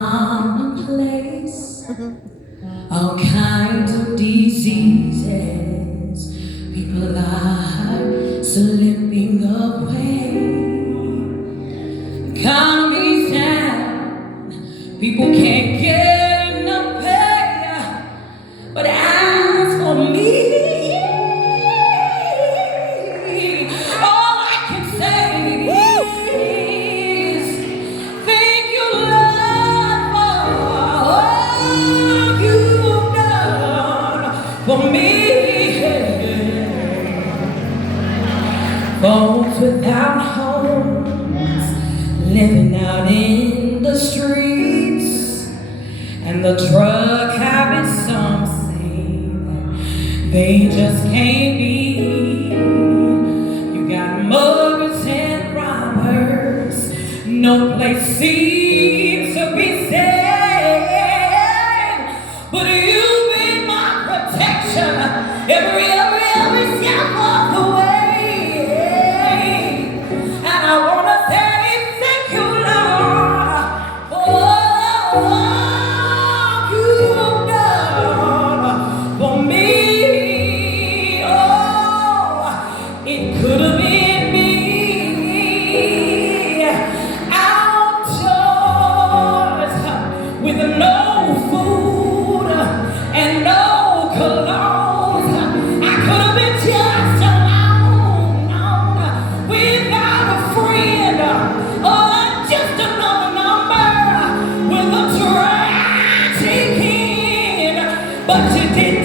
from a place, all kinds of diseases, people are slipping away. Economy's down, people can't get enough pay, but as for me, all I can say is thank you, Lord, for all you've done for me. Folks without homes, living out in the streets, and the drug habits some say that they just can't be. You got muggers and robbers, no place seems to be safe, but you've been my protection every step of the way. And I wanna say thank you, Lord, for all you've done for me. Oh, it could have been me outdoors with no food and no clothes. I could have been just alone without a friend or just another number with a tragic end, but you didn't.